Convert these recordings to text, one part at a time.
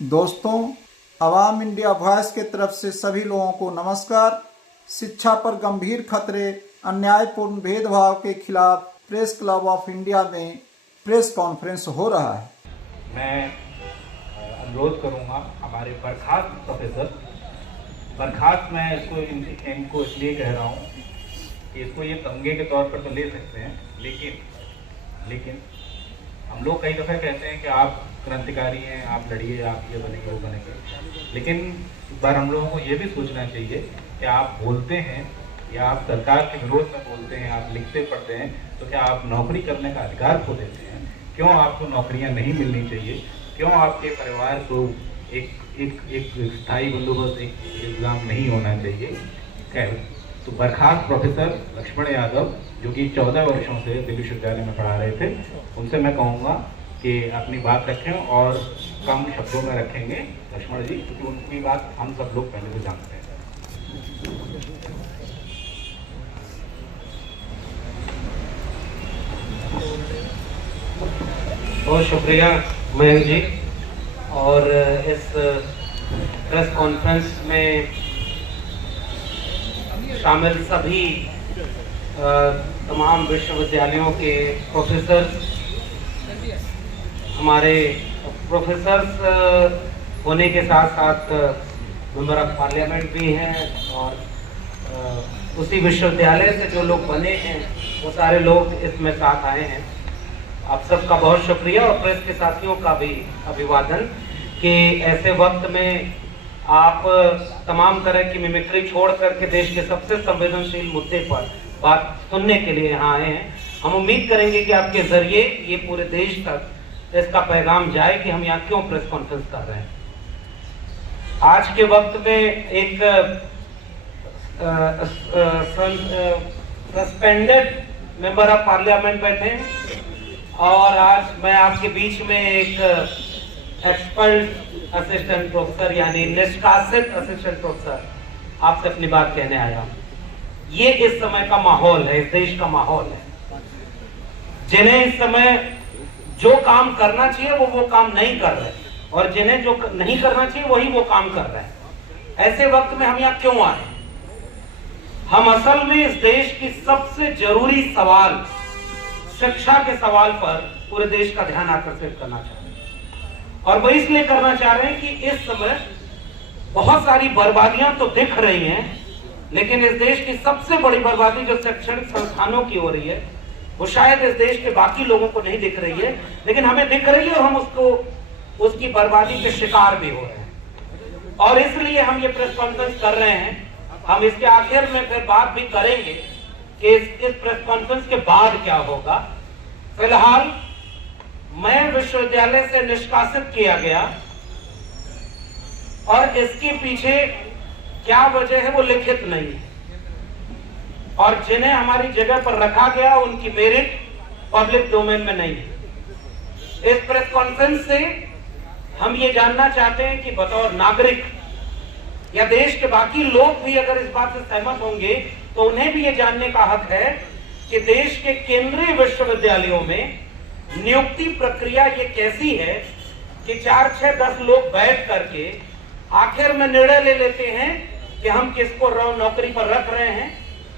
दोस्तों, अवाम India voice के तरफ से सभी लोगों को नमस्कार। शिक्षा पर गंभीर खतरे, अन्यायपूर्ण भेदभाव के खिलाफ प्रेस क्लब ऑफ इंडिया में प्रेस कॉन्फ्रेंस हो रहा है। मैं अनुरोध करूंगा हमारे बर्खास्त प्रोफेसर, बर्खास्त मैं इनको इसलिए कह रहा हूँ कि इसको ये तमगे के तौर पर तो ले सकते हैं, लेकिन हम लोग कई दफ़े कहते हैं कि आप क्रांतिकारी हैं, आप लड़िए, आप ये बनेंगे वो बनेंगे, लेकिन इस बार हम लोगों को ये भी सोचना चाहिए कि आप बोलते हैं या आप सरकार के विरोध में बोलते हैं, आप लिखते पढ़ते हैं, तो क्या आप नौकरी करने का अधिकार खो देते हैं? क्यों आपको नौकरियां नहीं मिलनी चाहिए? क्यों आपके परिवार को एक स्थायी बंदोबस्त, एक इंतजाम नहीं होना चाहिए? खैर, तो बर्खास्त प्रोफेसर लक्ष्मण यादव, जो कि 14 वर्षों से दिल्ली विश्वविद्यालय में पढ़ा रहे थे, उनसे मैं कहूँगा कि अपनी बात रखें और कम शब्दों में रखेंगे लक्ष्मण जी, क्योंकि उनकी बात हम सब लोग पहले से जानते हैं। बहुत शुक्रिया मयंक जी। और इस प्रेस कॉन्फ्रेंस में शामिल सभी तमाम विश्वविद्यालयों के प्रोफेसर्स, हमारे प्रोफेसर्स होने के साथ साथ मेंबर ऑफ पार्लियामेंट भी हैं, और उसी विश्वविद्यालय से जो लोग बने हैं वो सारे लोग इसमें साथ आए हैं। आप सबका बहुत शुक्रिया और प्रेस के साथियों का भी अभिवादन कि ऐसे वक्त में आप तमाम तरह की मिमिक्री छोड़ करके देश के सबसे संवेदनशील मुद्दे पर बात सुनने के लिए यहाँ आए हैं। हम उम्मीद करेंगे कि आपके जरिए ये पूरे देश तक इसका पैगाम जाए कि हम यहाँ क्यों प्रेस कॉन्फ्रेंस कर रहे हैं। आज के वक्त में एक सस्पेंडेड मेंबर ऑफ पार्लियामेंट बैठे हैं और आज मैं आपके बीच में एक एक्सपर्ट असिस्टेंट प्रोफेसर यानी निष्कासित असिस्टेंट प्रोफेसर आपसे अपनी बात कहने आया हूं। ये इस समय का माहौल है, इस देश का माहौल है। जिन्हें इस समय जो काम करना चाहिए वो काम नहीं कर रहे, और जिन्हें जो नहीं करना चाहिए वही वो काम कर रहे हैं। ऐसे वक्त में हम यहाँ क्यों आए? हम असल में इस देश की सबसे जरूरी सवाल, शिक्षा के सवाल पर पूरे देश का ध्यान आकर्षित करना चाहते हैं। और वो इसलिए करना चाह रहे हैं कि इस समय बहुत सारी बर्बादियां तो दिख रही हैं, लेकिन इस देश की सबसे बड़ी बर्बादी जो शैक्षणिक संस्थानों की हो रही है वो शायद इस देश के बाकी लोगों को नहीं दिख रही है, लेकिन हमें दिख रही है और हम उसकी बर्बादी के शिकार भी हो रहे हैं। और इसलिए हम ये प्रेस कॉन्फ्रेंस कर रहे हैं। हम इसके आखिर में फिर बात भी करेंगे कि इस प्रेस कॉन्फ्रेंस के बाद क्या होगा। फिलहाल मैं विश्वविद्यालय से निष्कासित किया गया और इसके पीछे क्या वजह है वो लिखित नहीं है, और जिन्हें हमारी जगह पर रखा गया उनकी मेरिट पब्लिक डोमेन में नहीं है। इस प्रेस कॉन्फ्रेंस से हम ये जानना चाहते हैं कि बतौर नागरिक या देश के बाकी लोग भी अगर इस बात से सहमत होंगे तो उन्हें भी ये जानने का हक है कि देश के केंद्रीय विश्वविद्यालयों में नियुक्ति प्रक्रिया ये कैसी है कि 4, 6, 10 लोग बैठ करके आखिर में निर्णय ले लेते हैं कि हम किसको नौकरी पर रख रहे हैं।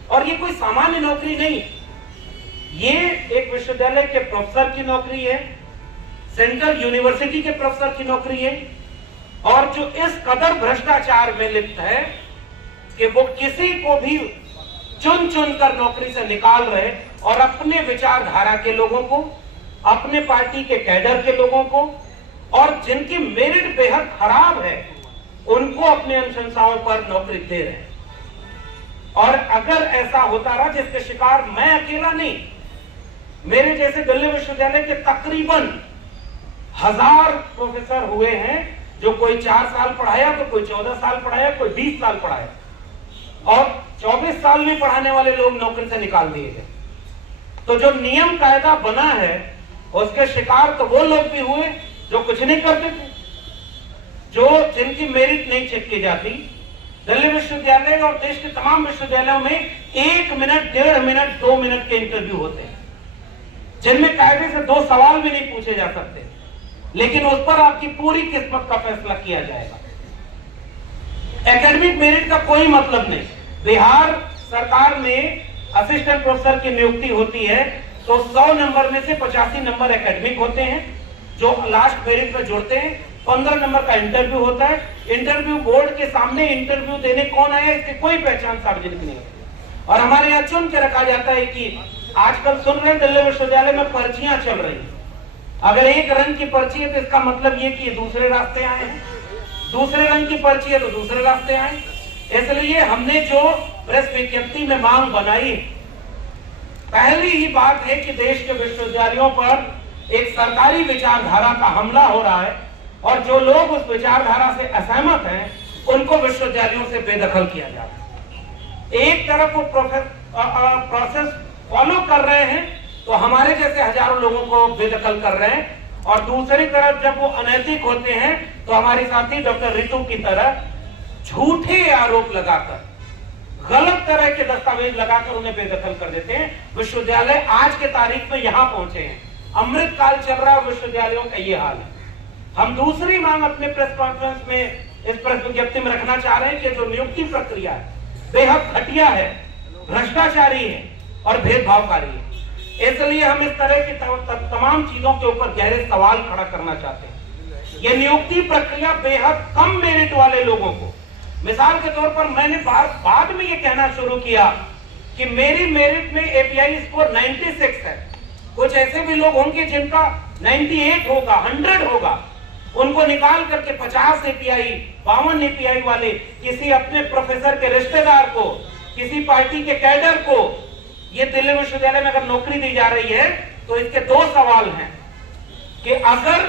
और ये कोई सामान्य नौकरी नहीं, ये एक विश्वविद्यालय के प्रोफेसर की नौकरी है, सेंट्रल यूनिवर्सिटी के प्रोफेसर की नौकरी है, और जो इस कदर भ्रष्टाचार में लिप्त है कि वो किसी को भी चुन चुन कर नौकरी से निकाल रहे और अपने विचारधारा के लोगों को, अपने पार्टी के कैडर के लोगों को, और जिनकी मेरिट बेहद खराब है उनको अपने अनुशंसाओं पर नौकरी दे रहे हैं। और अगर ऐसा होता रहा, जिसके शिकार मैं अकेला नहीं, मेरे जैसे दिल्ली विश्वविद्यालय के तकरीबन 1000 प्रोफेसर हुए हैं, जो कोई 4 साल पढ़ाया, तो कोई 14 साल पढ़ाया, कोई 20 साल पढ़ाया, और 24 साल में पढ़ाने वाले लोग नौकरी से निकाल दिए गए। तो जो नियम कायदा बना है उसके शिकार तो वो लोग भी हुए जो कुछ नहीं करते थे, जिनकी मेरिट नहीं चेक की जाती। दिल्ली विश्वविद्यालय और देश के तमाम विश्वविद्यालयों में 1 मिनट, 1.5 मिनट, 2 मिनट के इंटरव्यू होते हैं, जिनमें कायदे से 2 सवाल भी नहीं पूछे जा सकते। लेकिन उस पर आपकी पूरी किस्मत का फैसला किया जाएगा। एकेडमिक मेरिट का कोई मतलब नहीं। बिहार सरकार में असिस्टेंट प्रोफेसर की नियुक्ति होती है तो 100 नंबर में से 85 नंबर एकेडमिक होते हैं जो लास्ट मेरिट में जुड़ते हैं। 15 नंबर का इंटरव्यू होता है। इंटरव्यू बोर्ड के सामने इंटरव्यू देने कौन आया इसकी कोई पहचान सार्वजनिक नहीं होती। और हमारे यहाँ चुन के रखा जाता है कि आजकल सुन रहे हैं दिल्ली विश्वविद्यालय में पर्चियां चल रही हैं। अगर एक रंग की पर्ची है तो इसका मतलब ये कि ये दूसरे रास्ते आए हैं, दूसरे रंग की पर्ची है तो दूसरे रास्ते आए। इसलिए हमने जो प्रेस विज्ञप्ति में मांग बनाई, पहली ही बात है कि देश के विश्वविद्यालयों पर एक सरकारी विचारधारा का हमला हो रहा है और जो लोग उस विचारधारा से असहमत हैं उनको विश्वविद्यालयों से बेदखल किया जा रहा है। एक तरफ वो प्रोसेस फॉलो कर रहे हैं तो हमारे जैसे हजारों लोगों को बेदखल कर रहे हैं, और दूसरी तरफ जब वो अनैतिक होते हैं तो हमारी साथी डॉक्टर रितु की तरह झूठे आरोप लगाकर, गलत तरह के दस्तावेज लगाकर उन्हें बेदखल कर देते हैं। विश्वविद्यालय आज के तारीख में यहां पहुंचे हैं, अमृत काल चल रहा है, विश्वविद्यालयों का ये हाल है। हम दूसरी मांग अपने प्रेस कॉन्फ्रेंस में इस प्रेस विज्ञप्ति में रखना चाह रहे हैं कि जो नियुक्ति प्रक्रिया है बेहद घटिया है, भ्रष्टाचारी है और भेदभावकारी है। इसलिए हम इस तरह की तमाम चीजों के ऊपर गहरे सवाल खड़ा करना चाहते हैं। यह नियुक्ति प्रक्रिया बेहद कम मेरिट वाले लोगों को, मिसाल के तौर पर मैंने बाद में यह कहना शुरू किया कि मेरी मेरिट में एपीआई स्कोर 96 है। कुछ ऐसे भी लोग होंगे जिनका 98 होगा, 100 होगा, उनको निकाल करके 50 एपीआई, 52 एपीआई वाले किसी अपने प्रोफेसर के रिश्तेदार को, किसी पार्टी के कैडर को ये दिल्ली विश्वविद्यालय में अगर नौकरी दी जा रही है तो इसके दो सवाल हैं कि अगर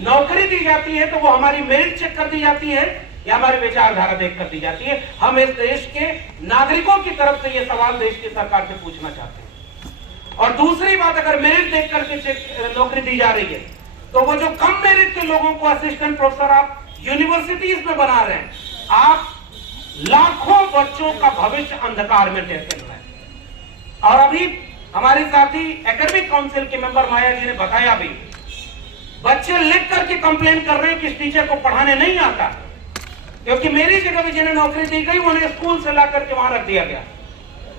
नौकरी दी जाती है तो वो हमारी मेरिट चेक कर दी जाती है या हमारी विचारधारा देख कर दी जाती है। हम इस देश के नागरिकों की तरफ से ये सवाल देश की सरकार से पूछना चाहते हैं। और दूसरी बात, अगर मेरिट देख करके नौकरी दी जा रही है तो वो जो कम मेरिट के लोगों को असिस्टेंट प्रोफेसर आप यूनिवर्सिटीज में बना रहे हैं, आप लाखों बच्चों का भविष्य अंधकार में ढकेल रहे हैं। और अभी हमारी साथी एकेडमिक काउंसिल के मेंबर माया जी ने बताया भी, बच्चे लिख करके कंप्लेन कर रहे हैं कि इस टीचर को पढ़ाने नहीं आता, क्योंकि मेरी जगह भी जिन्हें नौकरी दी गई उन्हें स्कूल से ला करके वहां रख दिया गया।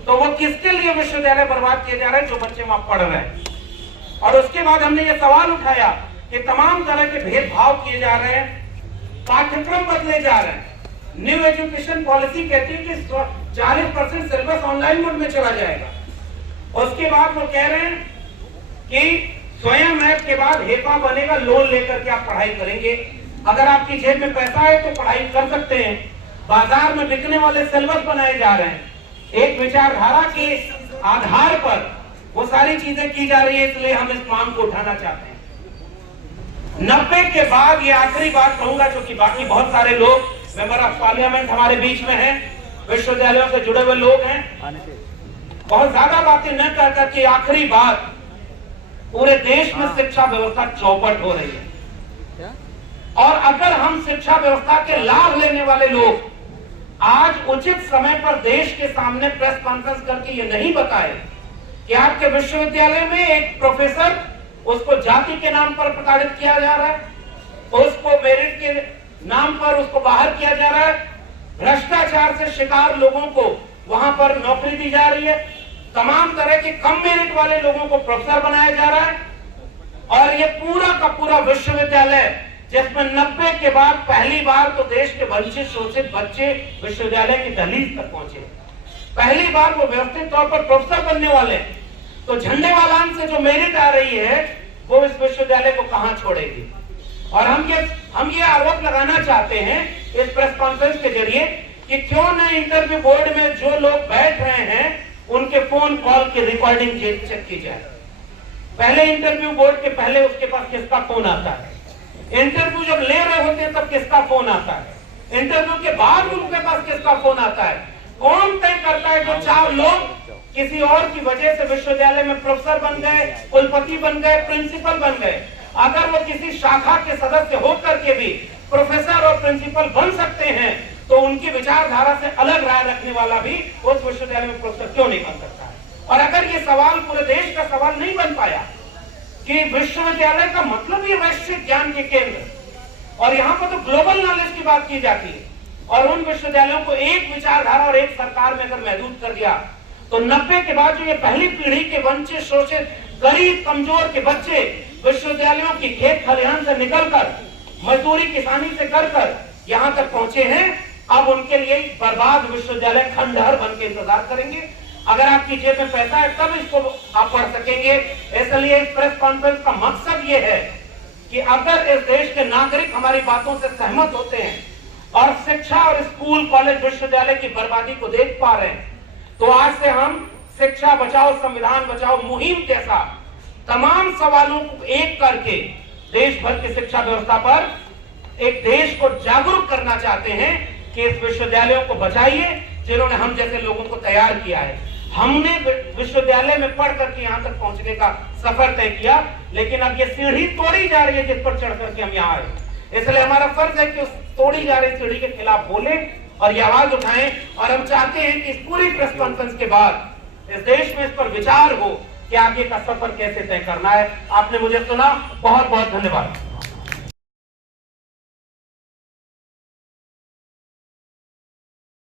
तो वो किसके लिए विश्वविद्यालय बर्बाद किए जा रहे हैं? जो बच्चे वहां पढ़ रहे हैं। और उसके बाद हमने ये सवाल उठाया कि तमाम तरह के भेदभाव किए जा रहे हैं, पाठ्यक्रम बदले जा रहे हैं। न्यू एजुकेशन पॉलिसी कहती है कि 40% सिलेबस ऑनलाइन मोड में चला जाएगा। उसके बाद वो कह रहे हैं कि स्वयं ऐप के बाद हेपा बनेगा, लोन लेकर के आप पढ़ाई करेंगे। अगर आपकी जेब में पैसा है तो पढ़ाई कर सकते हैं। बाजार में बिकने वाले सिलेबस बनाए जा रहे हैं, एक विचारधारा के आधार पर वो सारी चीजें की जा रही है। इसलिए हम इस मांग को उठाना चाहते हैं। 90 के बाद ये आखिरी बात कहूंगा, क्योंकि बाकी बहुत सारे लोग मेंबर ऑफ पार्लियामेंट हमारे बीच में हैं, विश्वविद्यालयों से जुड़े हुए लोग हैं। बहुत ज्यादा बातें न कर करके आखिरी बात, पूरे देश में शिक्षा व्यवस्था चौपट हो रही है। और अगर हम शिक्षा व्यवस्था के लाभ लेने वाले लोग आज उचित समय पर देश के सामने प्रेस कॉन्फ्रेंस करके ये नहीं बताए कि आपके विश्वविद्यालय में एक प्रोफेसर, उसको जाति के नाम पर प्रताड़ित किया जा रहा है, उसको मेरिट के नाम पर उसको बाहर किया जा रहा है, भ्रष्टाचार से शिकार लोगों को वहां पर नौकरी दी जा रही है, तमाम तरह के कम मेरिट वाले लोगों को प्रोफेसर बनाया जा रहा है। और ये पूरा का पूरा विश्वविद्यालय जिसमें 90 के बाद पहली बार तो देश के वंचित शोषित बच्चे विश्वविद्यालय की दहलीज तक पहुंचे, पहली बार वो व्यवस्थित तौर पर प्रोफेसर बनने वाले, तो झंडेवालान से जो मेरिट आ रही है वो इस विश्वविद्यालय को कहां छोड़ेगी। और हम ये आरोप लगाना चाहते हैं इस प्रेस कॉन्फ्रेंस के जरिए कि क्यों न इंटरव्यू बोर्ड में जो लोग बैठ रहे हैं उनके फोन कॉल की रिकॉर्डिंग चेक की जाए। पहले इंटरव्यू बोर्ड के पहले उसके पास किसका फोन आता है, इंटरव्यू जब ले रहे होते हैं तब किसका फोन आता है, इंटरव्यू के बाद उनके पास किसका फोन आता है, कौन तय करता है। जो 4 लोग किसी और की वजह से विश्वविद्यालय में प्रोफेसर बन गए, कुलपति बन गए, प्रिंसिपल बन गए, अगर वो किसी शाखा के सदस्य होकर के भी प्रोफेसर और प्रिंसिपल बन सकते हैं तो उनकी विचारधारा से अलग राय रखने वाला भी उस विश्वविद्यालय में प्रोफेसर क्यों नहीं बन सकता है। और अगर ये सवाल पूरे देश का सवाल नहीं बन पाया कि विश्वविद्यालय का मतलब ये वैश्विक ज्ञान के केंद्र, और यहाँ पर तो ग्लोबल नॉलेज की बात की जाती है। और उन विश्वविद्यालयों को एक विचारधारा और एक सरकार में अगर महदूद कर दिया तो 90 के बाद जो ये पहली पीढ़ी के वंचित, शोषित, गरीब, कमजोर के बच्चे विश्वविद्यालयों की खेत खलिहान से निकलकर, मजदूरी किसानी से कर यहाँ तक पहुंचे हैं, अब उनके लिए बर्बाद विश्वविद्यालय खंडहर बन के इंतजार करेंगे। अगर आपकी जेब में पैसा है तब इसको आप पढ़ सकेंगे। इसलिए इस प्रेस कॉन्फ्रेंस का मकसद ये है कि अगर इस देश के नागरिक हमारी बातों से सहमत होते हैं और शिक्षा और स्कूल, कॉलेज, विश्वविद्यालय की बर्बादी को देख पा रहे हैं, तो आज से हम शिक्षा बचाओ संविधान बचाओ मुहिम जैसा तमाम सवालों को एक करके देश भर की शिक्षा व्यवस्था पर एक देश को जागरूक करना चाहते हैं कि इस विश्वविद्यालयों को बचाइए जिन्होंने हम जैसे लोगों को तैयार किया है। हमने विश्वविद्यालय में पढ़ करके यहाँ तक पहुंचने का सफर तय किया, लेकिन अब ये सीढ़ी तोड़ी जा रही है जिस पर चढ़ करके हम यहाँ आए। इसलिए हमारा फर्ज है कि उस तोड़ी जा रही सीढ़ी के खिलाफ बोले और ये आवाज उठाएं। और हम चाहते हैं कि इस पूरी प्रेस कॉन्फ्रेंस के बाद इस देश में इस पर विचार हो कि आगे का सफर कैसे तय करना है। आपने मुझे सुना, बहुत बहुत धन्यवाद।